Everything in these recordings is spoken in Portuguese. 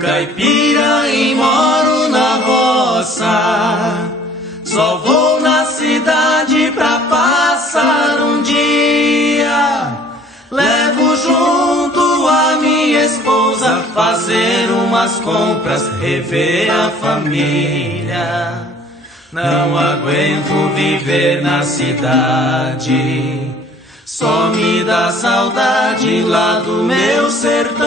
caipira e moro na roça. Só vou na cidade pra passar um dia. Levo junto a minha esposa, fazer umas compras, rever a família. Não aguento viver na cidade, só me dá saudade lá do meu sertão.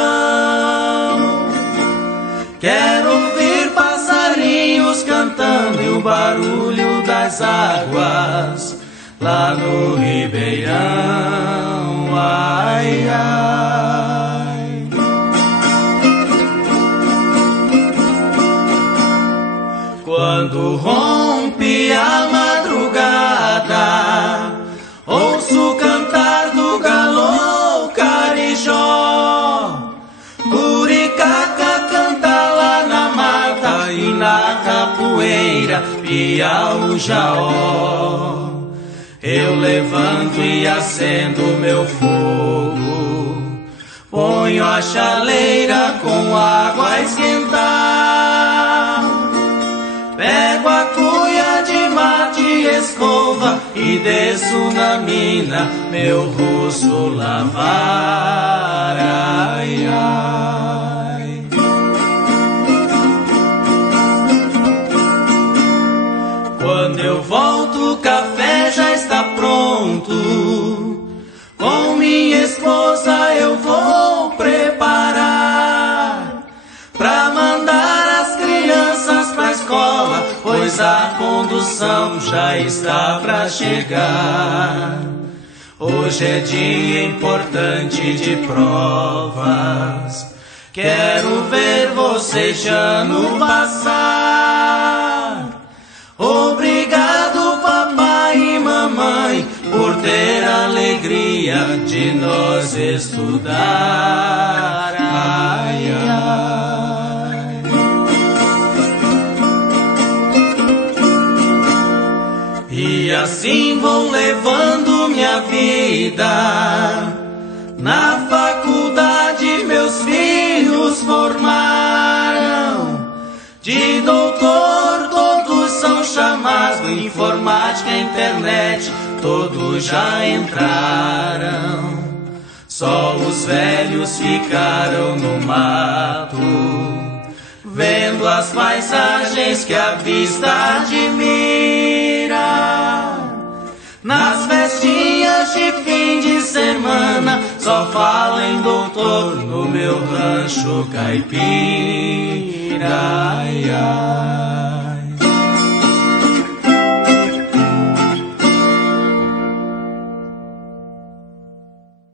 Quero ouvir passarinhos cantando e o barulho das águas lá no ribeirão. Ai, ai. Quando rompe a madrugada, ouço cantar do galo carijó. Curicaca canta lá na mata e na capoeira pia o jaó. Eu levanto e acendo meu fogo, ponho a chaleira com água a esquentar. Pego a cuia de mate e escova e desço na mina meu rosto lavar. Ai, ai. Quando eu volto o café já está pronto. Com minha esposa eu vou preparar pra mandar as crianças pra escola, pois a condução já está pra chegar. Hoje é dia importante de provas, quero ver vocês já no passar. Obrigado papai e mamãe por ter a alegria de nós estudar. Ai, ai. E assim vou levando minha vida. Na faculdade meus filhos formaram, de doutor todos são chamados, informática, internet, todos já entraram. Só os velhos ficaram no mato, vendo as paisagens que a vista admira. Nas festinhas de fim de semana só fala em doutor no meu rancho caipira. Ai, ai.